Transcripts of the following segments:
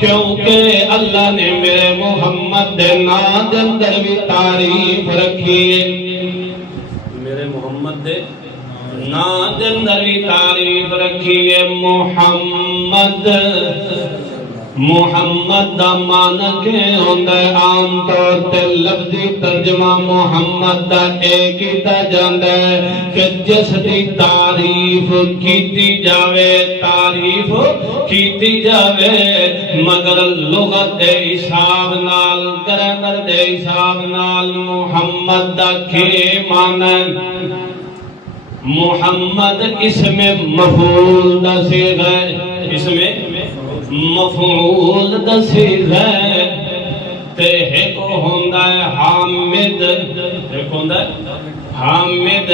کیونکہ اللہ نے میرے محمد دے نام دے اندر بھی تعریف رکھی ہے، میرے محمد دے نام دے اندر بھی تعریف رکھی ہے۔ محمد دا معنی کے ہوندا ہے، عام طور تے لفظی ترجمہ محمد دا ایک ہی تا جاندا ہے کہ جس دی تعریف کیتی جاوے، تعریف کیتی جاوے، مگر لغت دے حساب نال، گرامر دے حساب نال محمد دا کی معنی ہے؟ محمد اسم مفعول دا صیغہ ہے، اسم مفعول دا صیغہ ہے، تے ایک ہوندا ہے حامد، ایک ہوندا ہے حامد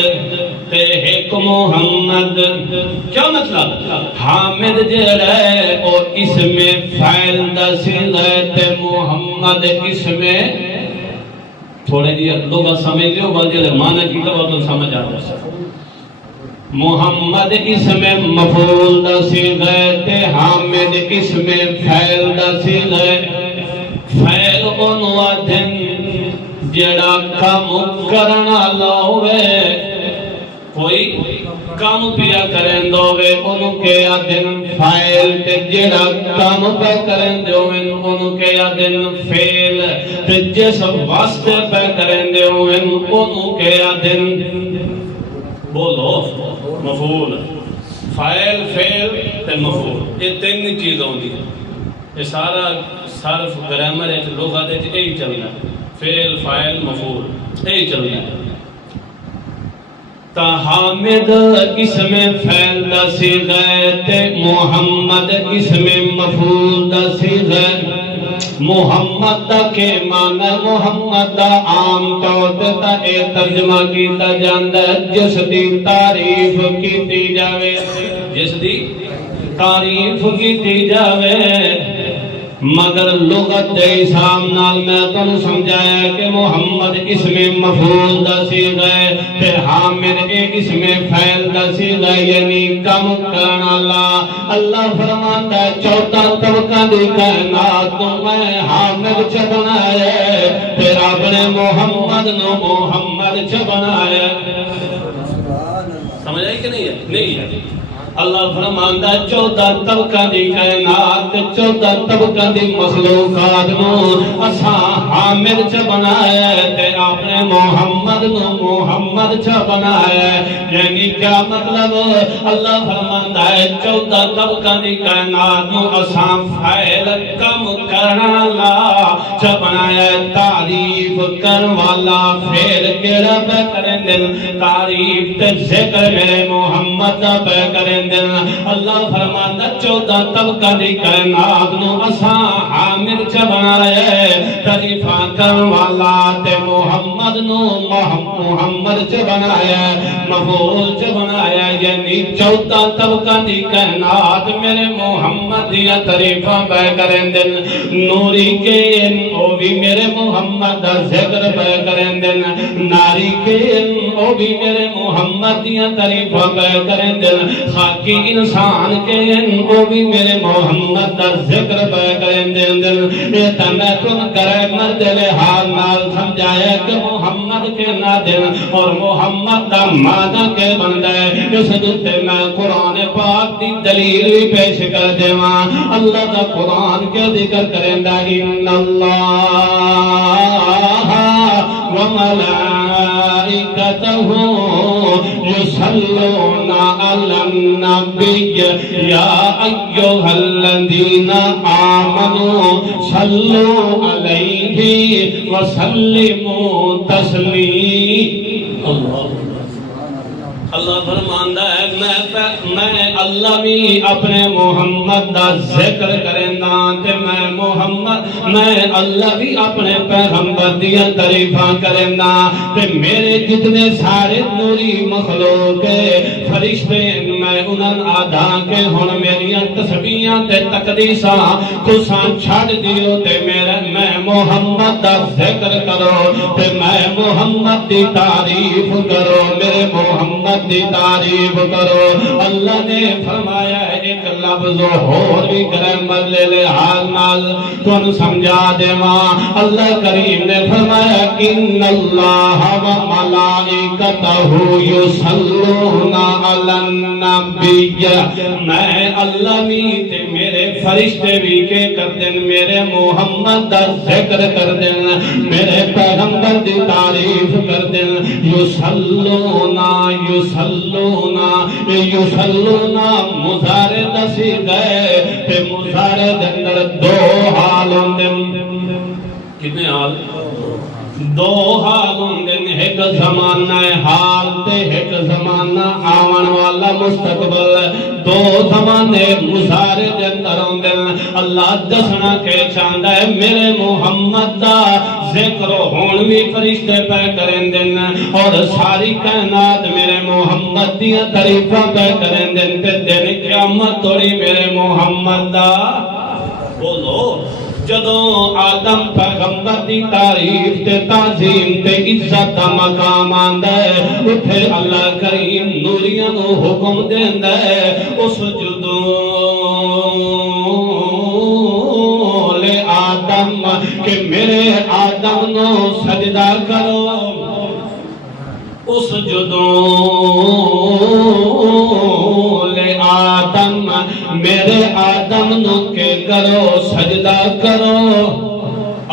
تے ایک محمد۔ کیا مطلب؟ حامد جڑا ہے او اسم فاعل دا صیغہ ہے تے محمد اسم، تھوڑے جی لوگ سمجھ لیو باجے معنی کی تو سمجھ آ جائے۔ محمد اسم مفعول دا صیغہ ہے تے حامد اسم فاعل دا صیغہ ہے۔ فاعل اونوں آدھن جڑا کام کرنا لاوے، کوئی کام پیا کرن دووے اونوں کے آدھن فاعل، تے جڑا کام پہ کرن دووے اونوں کے آدھن فعل، تے جس واسطے پہ کرن دووے اونوں کے آدھن بولو مفعول، فاعل فعل تے مفعول، یہ تین چیز ہوندی ہے۔ یہ سارا صرف گرامر ہے، لغت ہے، یہی چلنا ہے، فعل فاعل مفعول یہی چلنا ہے۔ تا حامد اسم فعل دا صیغہ ہے تے محمد اسم مفعول دا صیغہ ہے۔ محمد دا کے معنی محمد دا عام طور تے اے ترجمہ کیتا جاندا ہے جس دی تعریف کیتی جاوے، جس دی تعریف کیتی جاوے، مگر لغت دے حساب نال میں تانوں سمجھایا کہ محمد اسم مفعول دا صیغہ ہے تے حامد ایک اسم فاعل دا صیغہ ہے، یعنی کم کرن والا۔ اللہ فرماتا ہے 14 طبقاں دی کائنات تو میں حامد چ بنایا تے رب نے محمد نو محمد چ بنایا۔ سمجھ آئی کہ نہیں ہے؟ نہیں ہے۔ اللہ فرماندا ہے 14 طبقاں دی کائنات، 14 طبقاں دی مخلوقات نو اساں حامد چ بنایا تے اپنے محمد نو محمد چ بنایا۔ یعنی کیا مطلب؟ اللہ فرماندا ہے 14 طبقاں دی کائنات نو اساں فاعل کم کرن والا چ بنایا، تعریف کرن والا فعل کیڑا پہ کرن دل، تعریف تے ذکر میرے محمد دا پہ کرن۔ اللہ فرماندا 14 طبقاں دی کائنات نو اساں حامد چ بنایا، تعریفاں کرن والا تے محمد نو محمد چ بنایا، مفعول چ بنایا۔ یعنی 14 طبقاں دی کائنات میرے محمد دیاں تعریفاں پہ کرن دن، نوری کے او بھی میرے محمد دا ذکر پہ کرن دن، ناری کے او بھی میرے محمد دیاں تعریفاں پہ کرن دن، خاکی انسان کے وہ بھی میرے محمد دا ذکر پہ کریں دن۔ یہ تمہیں کن کرے مرد لحاظ نال سمجھایا کہ محمد کے نادن اور محمد دا مادہ کے بندہ ہے۔ اس دوتے میں قرآن پاک دی دلیل بھی پیش کر دیواں۔ اللہ دا قرآن کے ذکر کریں دا ان اللہ و ملائکتہ یصلون علی النبی یا ایھا الذین آمنوا صلوا علیہ وسلموا تسلیما۔ اللہ فرماندا ہے میں اللہ بھی اپنے محمد دا ذکر کرنا تے میں اللہ بھی اپنے پیغمبر دیاں تعریفاں کرنا تے میرے جتنے سارے نوری مخلوق فرشتے میں انہاں آدھا کے ہن میریاں تسبیحاں تے تقدیساں تساں چھڈ دیو تے میں محمد دا ذکر کرو تے میں محمد دی تعریف کرو، میرے محمد دی تعریف کرو۔ اللہ نے فرمایا ایک ایک لفظ اور بھی گرامر لے لحاظ نال تھانوں سمجھا دیواں اللہ کریم نے فرمایا ان اللہ و ملائکتہ یصلون علی النبی میں اللہ بھی تے میرے فرشتے بھی کے کر دین میرے محمد دا ذکر کر دین میرے پیغمبر دی تعریف کر دین یصلون مضارع دسی گئے تے مضارع دے اندر دو حال ہوندے کتنے حال دو حال ہوندے ایک زمانہ حال تے ایک زمانہ آون والا مستقبل دو زمانے مضارع دے اندر ہوندے اللہ دسنا کہ چاہندا ہے میرے محمد دا ذکر ہون بھی فرشتے پہ کریں دن اور ساری کائنات میرے محمد دی تعریفاں پہ کریں دن تے دن قیامت توڑی میرے محمد دا بولو جدوں آدم پیغمبر دی تعریف تے تعظیم تے عزت دا مقام آندا ہے اٹھے اللہ کریم نوریاں نو حکم دیندا ہے اس جدوں لے آدم کہ میرے آدم نو سجدہ کرو اس جدوں لے آدم میرے آدم نو کے کرو سجدہ کرو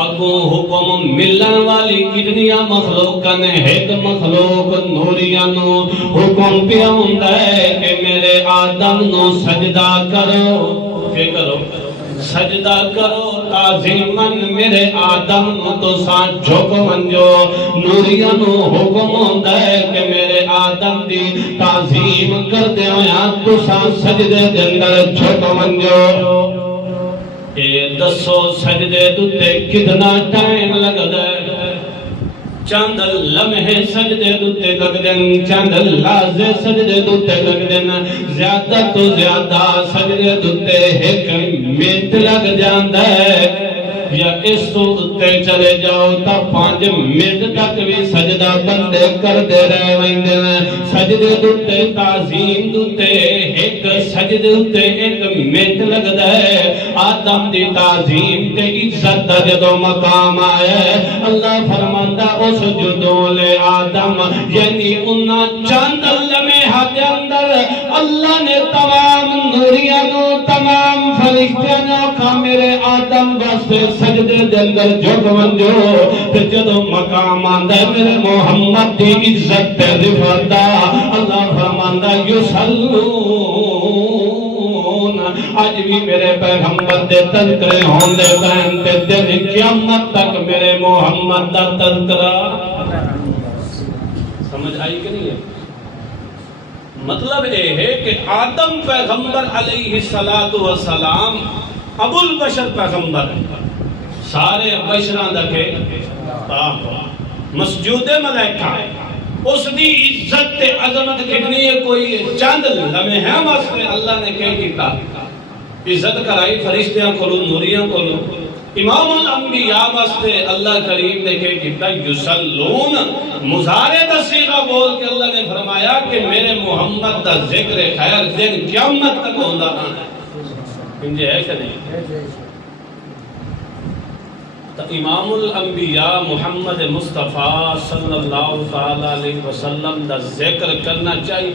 اگوں حکم ملن والی کتنیاں مخلوقاں نے ایک مخلوق نوریاں نو حکم پیا ہوندا ہے کہ میرے آدم نو سجدہ کرو کہ کرو سجدہ کرو تعظیماً میرے آدم نو تو سان جھک ونجو نوریاں نو حکم ہوندا ہے کہ میرے آدم دی تعظیم کر دے ہویا تو سان سجدے دے اندر جھک ونجو اے دسو سجدے تے کتنا ٹائم لگدا ہے چند لمحے سجدے تے لگ دین چند لحظے سجدے تے لگ دین زیادہ تو زیادہ سجدے تے ایک منٹ لگ جاندا ہے یا اس تو تے چلے جاؤ تا 5 منٹ تک بھی سجدہ بندے کر دے رہے ویندے سجدے تے تعظیم تے ایک سجدے تے ایک منٹ لگدا ہے آدم دی تعظیم تے عزت دا جدوں مقام آیا ہے اللہ فرماندا اس جدوں لے آدم یعنی انہاں چند لمحے دے اندر اللہ نے تمام نوریاں نو تمام فرشتیاں نو کا میرے آدم واسطے سجدے دے اندر جھک ونجو تے جدوں مقام آندا ہے میرے محمد دی عزت تے رفعت دا اللہ فرماندا یصلون اج بھی میرے پیغمبر دے تذکرے ہوندے پین تے دن قیامت تک میرے محمد دا تذکرہ سمجھ آئی کہ نہیں ہے مطلب یہ ہے کہ آدم پیغمبر علیہ السلام ابو البشر پیغمبر سارے بشران دکھے مسجود ملائکہ اس دی عزت تے عظمت کتنی ہے کوئی چند لمحے واسطے اللہ نے کہہ کیتا عزت کرائی فرشتیاں کھولو نوریاں کھولو امام الانبیاء واسطے اللہ کریم نے کہہ کیتا یصلون مضارع دا صیغہ بول کے اللہ نے فرمایا کہ میرے محمد دا ذکر خیر دن قیامت تک ہوندا ہے انجے ہے کہ نہیں تو امام الانبیاء محمد مصطفیٰ صلی اللہ علیہ وسلم دا ذکر کرنا چاہیے